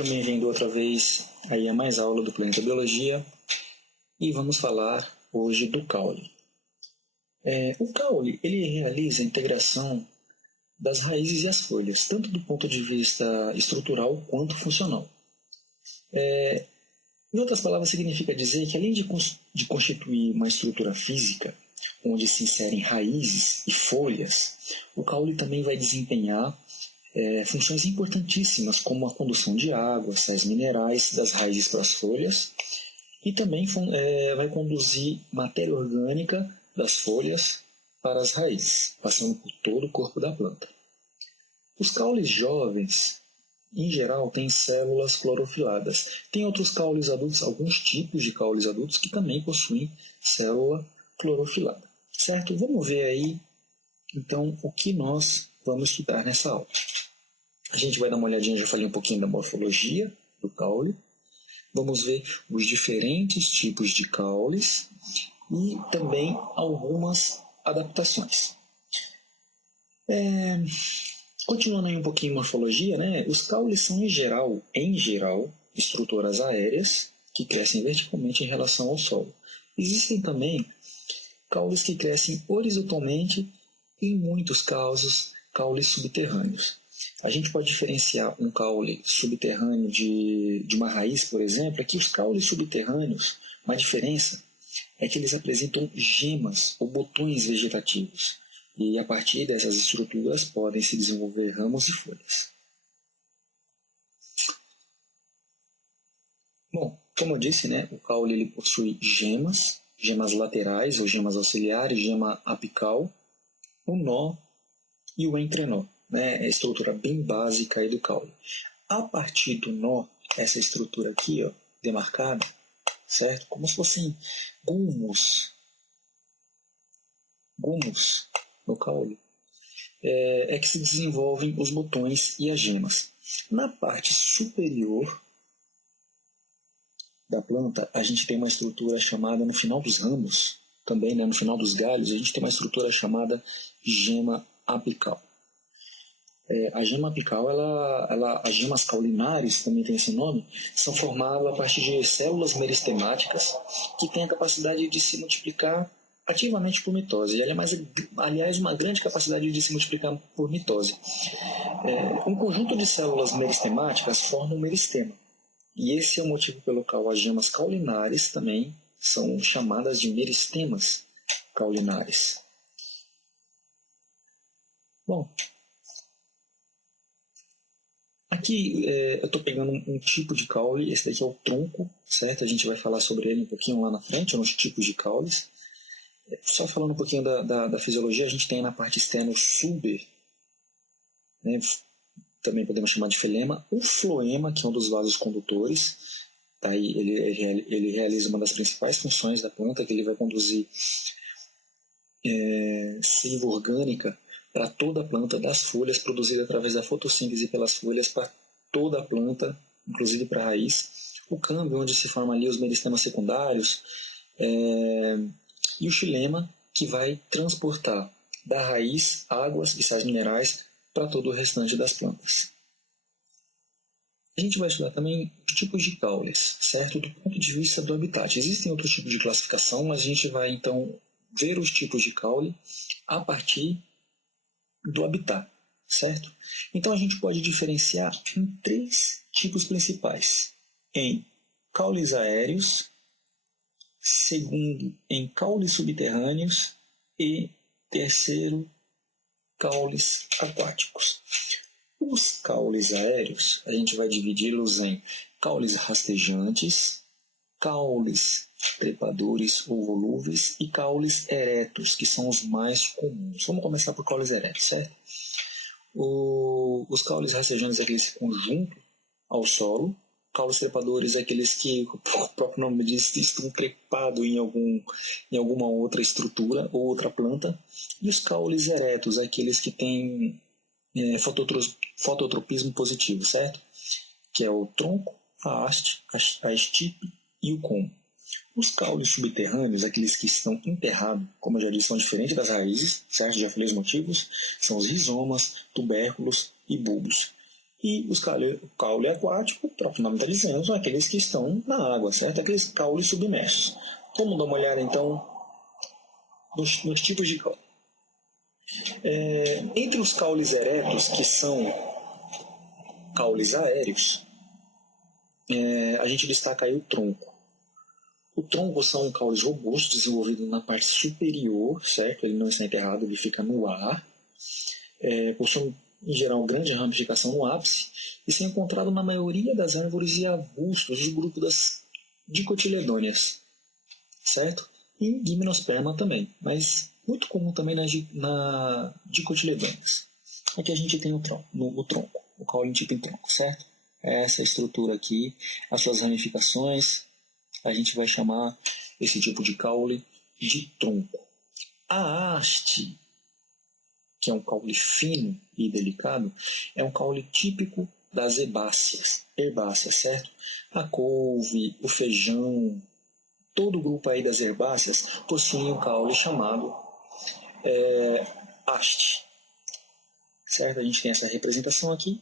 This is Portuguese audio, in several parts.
Bem-vindo outra vez aí a mais aula do Planeta Biologia e vamos falar hoje do caule. O caule ele realiza a integração das raízes e as folhas, tanto do ponto de vista estrutural quanto funcional. Em outras palavras, significa dizer que além de constituir uma estrutura física, onde se inserem raízes e folhas, o caule também vai desempenhar funções importantíssimas, como a condução de água, sais minerais das raízes para as folhas, e também vai conduzir matéria orgânica das folhas para as raízes, passando por todo o corpo da planta. Os caules jovens, em geral, têm células clorofiladas. Tem outros caules adultos, alguns tipos de caules adultos, que também possuem célula clorofilada. Certo? Vamos ver aí, então, o que nós vamos estudar nessa aula. A gente vai dar uma olhadinha, já falei um pouquinho da morfologia do caule. Vamos ver os diferentes tipos de caules e também algumas adaptações. Continuando aí um pouquinho em morfologia, né? Os caules são, em geral, estruturas aéreas que crescem verticalmente em relação ao solo. Existem também caules que crescem horizontalmente e, em muitos casos, caules subterrâneos. A gente pode diferenciar um caule subterrâneo de uma raiz, por exemplo, é que os caules subterrâneos, uma diferença é que eles apresentam gemas ou botões vegetativos, e a partir dessas estruturas podem se desenvolver ramos e folhas. Bom, como eu disse, né, o caule ele possui gemas laterais ou gemas auxiliares, gema apical, o nó e o entrenó. É a estrutura bem básica aí do caule. A partir do nó, essa estrutura aqui, ó, demarcada, certo? Como se fossem gumos no caule, é que se desenvolvem os botões e as gemas. Na parte superior da planta, a gente tem uma estrutura chamada, no final dos ramos, também, né, no final dos galhos, a gente tem uma estrutura chamada gema apical. A gema apical, as gemas caulinares, também tem esse nome, são formadas a partir de células meristemáticas que têm a capacidade de se multiplicar ativamente por mitose. Aliás, uma grande capacidade de se multiplicar por mitose. Um conjunto de células meristemáticas forma um meristema. E esse é o motivo pelo qual as gemas caulinares também são chamadas de meristemas caulinares. Bom, aqui eu estou pegando um tipo de caule, esse daqui é o tronco, certo? A gente vai falar sobre ele um pouquinho lá na frente, nos tipos de caules. Só falando um pouquinho da fisiologia, a gente tem na parte externa o suber, né? Também podemos chamar de filema, o floema, que é um dos vasos condutores. Tá aí, ele realiza uma das principais funções da planta, que ele vai conduzir seiva orgânica para toda a planta, das folhas, produzida através da fotossíntese pelas folhas para toda a planta, inclusive para a raiz. O câmbio, onde se formam ali os meristemas secundários, e o xilema, que vai transportar da raiz águas e sais minerais para todo o restante das plantas. A gente vai estudar também os tipos de caules, certo? Do ponto de vista do habitat. Existem outros tipos de classificação, mas a gente vai então ver os tipos de caule a partir do habitat, certo? Então a gente pode diferenciar em 3 tipos principais: em caules aéreos, segundo em caules subterrâneos e terceiro, caules aquáticos. Os caules aéreos, a gente vai dividi-los em caules rastejantes, caules trepadores ou volúveis e caules eretos, que são os mais comuns. Vamos começar por caules eretos, certo? Os caules rastejantes é aqueles que conjunto ao solo. Caules trepadores é aqueles que, o próprio nome diz, estão trepados em alguma outra estrutura ou outra planta. E os caules eretos é aqueles que têm fototropismo positivo, certo? Que é o tronco, a haste, a estipe e o como. Os caules subterrâneos, aqueles que estão enterrados, como eu já disse, são diferentes das raízes, certo? Já falei os motivos, são os rizomas, tubérculos e bulbos. E o caule aquático, o próprio nome está dizendo, são aqueles que estão na água, certo? Aqueles caules submersos. Vamos dar uma olhada, então, nos tipos de caule. Entre os caules eretos, que são caules aéreos, a gente destaca aí o tronco. O tronco são caules robustos, desenvolvidos na parte superior, certo? Ele não está enterrado, ele fica no ar. Possuem, em geral, grande ramificação no ápice e se é encontrado na maioria das árvores e arbustos do grupo das dicotiledôneas, certo? E em Gymnosperma também, mas muito comum também na dicotiledôneas. Aqui a gente tem o tronco, o caule em tipo em tronco, certo? Essa estrutura aqui, as suas ramificações, a gente vai chamar esse tipo de caule de tronco. A haste, que é um caule fino e delicado, é um caule típico das herbáceas, certo? A couve, o feijão, todo o grupo aí das herbáceas possui um caule chamado haste, certo? A gente tem essa representação aqui,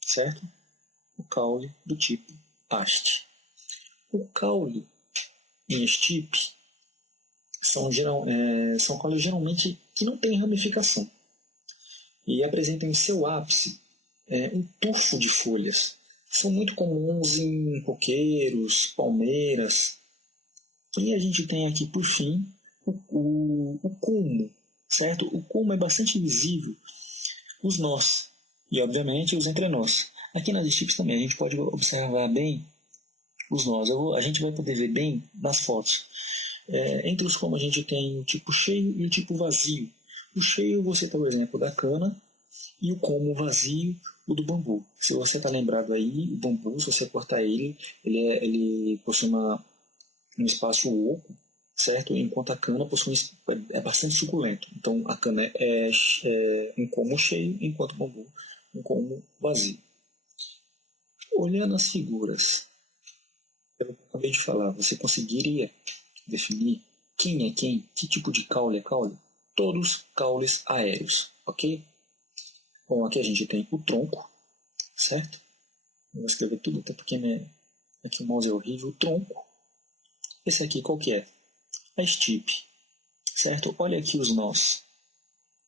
certo? O caule do tipo haste. O caule em estipe são caules geralmente que não têm ramificação e apresentam em seu ápice um tufo de folhas. São muito comuns em coqueiros, palmeiras. E a gente tem aqui, por fim, o culmo, certo? O culmo é bastante visível, os nós e, obviamente, os entrenós. Aqui nas estipes também a gente pode observar bem os nós. A gente vai poder ver bem nas fotos. Entre os como a gente tem o tipo cheio e o tipo vazio. O cheio você tem o exemplo da cana e o como vazio, o do bambu. Se você está lembrado aí, o bambu, se você cortar ele possui um espaço oco, certo? Enquanto a cana é bastante suculento. Então a cana é um como cheio, enquanto o bambu um como vazio. Olhando as figuras, eu acabei de falar, você conseguiria definir quem é quem, que tipo de caule é caule? Todos caules aéreos, ok? Bom, aqui a gente tem o tronco, certo? Eu vou escrever tudo, até porque aqui o mouse é horrível. O tronco. Esse aqui qual que é? A estipe, certo? Olha aqui os nós.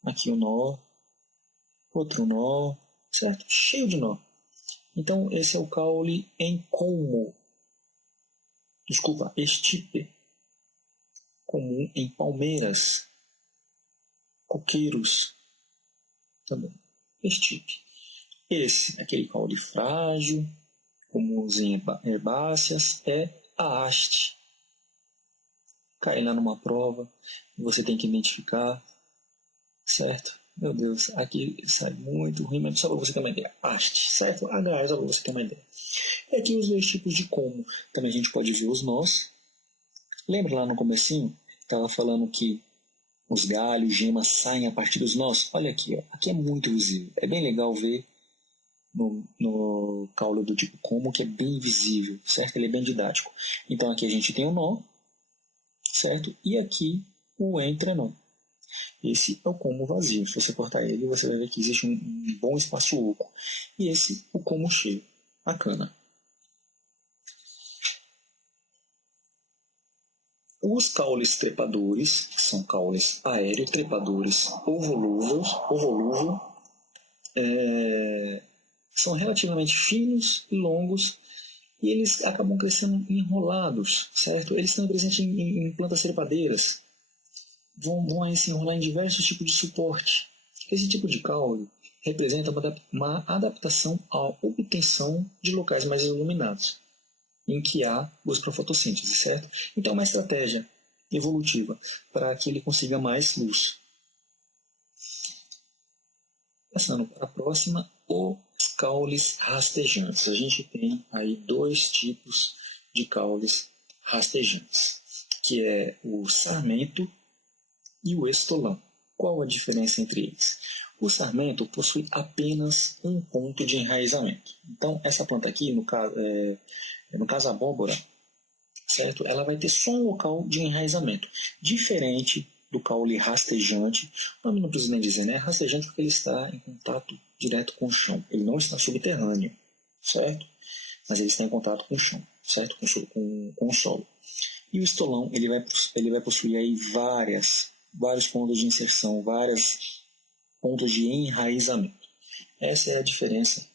Aqui o nó, outro nó, certo? Cheio de nó. Então esse é o caule em colmo. Desculpa, estipe. Comum em palmeiras, coqueiros, também. Estipe. Esse, aquele caule frágil, comum em herbáceas, é a haste. Cai lá numa prova, você tem que identificar, certo? Meu Deus, aqui sai muito ruim, mas só para você ter uma ideia. Haste, certo? H, só para você ter uma ideia. E aqui os dois tipos de como. Também a gente pode ver os nós. Lembra lá no comecinho? Estava falando que os galhos, gemas saem a partir dos nós. Olha aqui, ó. Aqui é muito visível. É bem legal ver no caule do tipo como, que é bem visível, certo? Ele é bem didático. Então aqui a gente tem o nó, certo? E aqui o entrenó. Esse é o como vazio. Se você cortar ele, você vai ver que existe um bom espaço oco. E esse, o como cheio, a cana. Os caules trepadores, que são caules aéreos trepadores ou volúvel, são relativamente finos e longos e eles acabam crescendo enrolados, certo? Eles estão presentes em plantas trepadeiras, vão aí se enrolar em diversos tipos de suporte. Esse tipo de caule representa uma adaptação à obtenção de locais mais iluminados, em que há luz para fotossíntese, certo? Então é uma estratégia evolutiva para que ele consiga mais luz. Passando para a próxima, os caules rastejantes. A gente tem aí dois tipos de caules rastejantes, que é o sarmento e o estolão. Qual a diferença entre eles? O sarmento possui apenas um ponto de enraizamento. Então, essa planta aqui, no caso a abóbora, certo? Ela vai ter só um local de enraizamento, diferente do caule rastejante. O nome não preciso nem dizer, né? Rastejante porque ele está em contato direto com o chão. Ele não está subterrâneo, certo? Mas ele está em contato com o chão, certo? Com o solo. E o estolão, ele vai possuir aí vários pontos de inserção, vários pontos de enraizamento. Essa é a diferença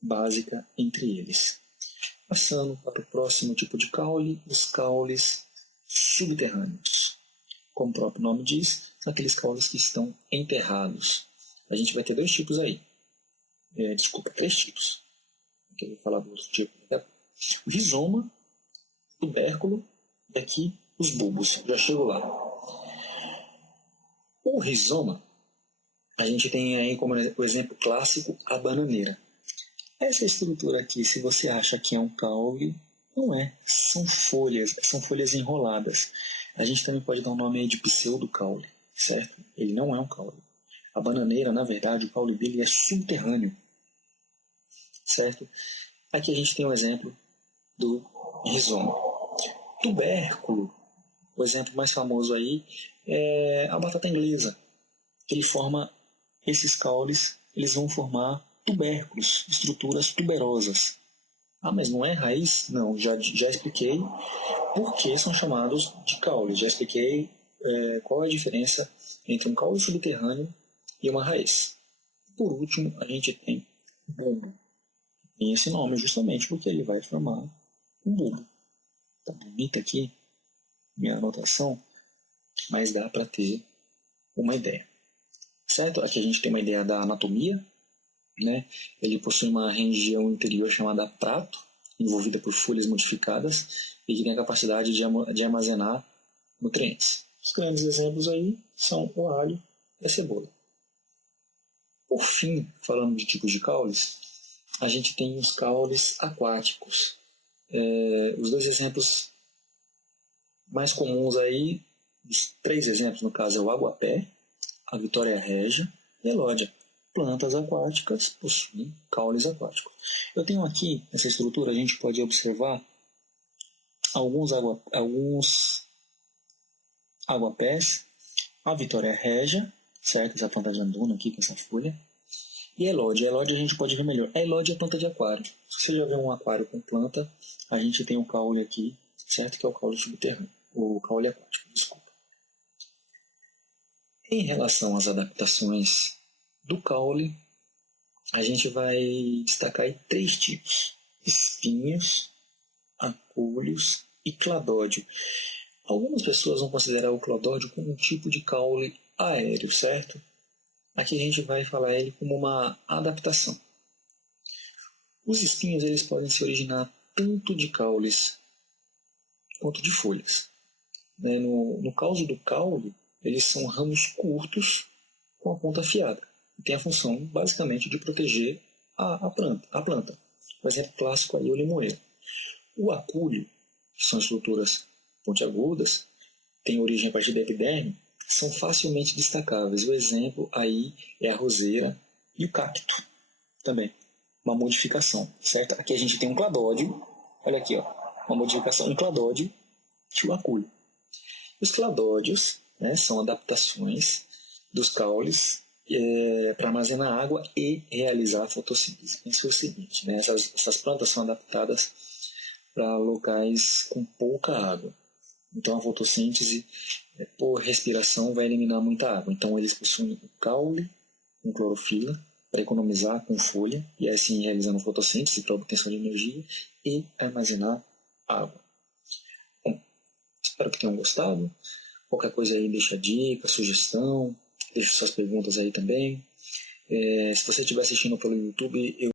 básica entre eles. Passando para o próximo tipo de caule, os caules subterrâneos. Como o próprio nome diz, são aqueles caules que estão enterrados. A gente vai ter dois tipos aí. Três tipos. Aqui eu vou falar do outro tipo. O rizoma, o tubérculo e aqui os bulbos. Já chego lá. O rizoma, a gente tem aí como o exemplo clássico a bananeira. Essa estrutura aqui, se você acha que é um caule, não é. São folhas enroladas. A gente também pode dar um nome aí de pseudo-caule, certo? Ele não é um caule. A bananeira, na verdade, o caule dele é subterrâneo, certo? Aqui a gente tem um exemplo do rizoma. Tubérculo, o exemplo mais famoso aí é a batata inglesa. Ele forma esses caules, eles vão formar tubérculos, estruturas tuberosas. Ah, mas não é raiz? Não, já expliquei por que são chamados de caules. Já expliquei qual é a diferença entre um caule subterrâneo e uma raiz. Por último, a gente tem bulbo. Tem esse nome justamente porque ele vai formar um bulbo. Tá bonita aqui minha anotação, mas dá para ter uma ideia. Certo? Aqui a gente tem uma ideia da anatomia, né? Ele possui uma região interior chamada prato, envolvida por folhas modificadas e que tem a capacidade de armazenar nutrientes. Os grandes exemplos aí são o alho e a cebola. Por fim, falando de tipos de caules, a gente tem os caules aquáticos. Os dois exemplos mais comuns aí, os três exemplos no caso, é o aguapé, a vitória régia e a elódia. Plantas aquáticas possuem caules aquáticos. Eu tenho aqui, nessa estrutura, a gente pode observar alguns aguapés, a vitória régia, certo? Essa planta de anduno aqui com essa folha. E a elódia. A elódia a gente pode ver melhor. A elódia é planta de aquário. Se você já vê um aquário com planta, a gente tem um caule aqui, certo? Que é o caule subterrâneo. O caule aquático, desculpa. Em relação às adaptações do caule, a gente vai destacar aí três tipos: espinhos, acúlios e cladódio. Algumas pessoas vão considerar o cladódio como um tipo de caule aéreo, certo? Aqui a gente vai falar ele como uma adaptação. Os espinhos eles podem se originar tanto de caules quanto de folhas. No caso do caule, eles são ramos curtos com a ponta afiada. E tem a função, basicamente, de proteger a planta. O exemplo clássico aí é o limoeiro. O acúleo, que são estruturas pontiagudas, tem origem a partir da epiderme, são facilmente destacáveis. O exemplo aí é a roseira e o cacto também. Uma modificação, certo? Aqui a gente tem um cladódio, olha aqui, ó, uma modificação em cladódio e o acúleo. Os cladódios, né, são adaptações dos caules para armazenar água e realizar a fotossíntese. Isso é o seguinte, né, essas plantas são adaptadas para locais com pouca água. Então a fotossíntese, por respiração, vai eliminar muita água. Então eles possuem o caule com clorofila para economizar com folha e assim realizando fotossíntese para obtenção de energia e armazenar água. Bom, espero que tenham gostado. Qualquer coisa aí deixa dica, sugestão, deixa suas perguntas aí também. Se você estiver assistindo pelo YouTube, eu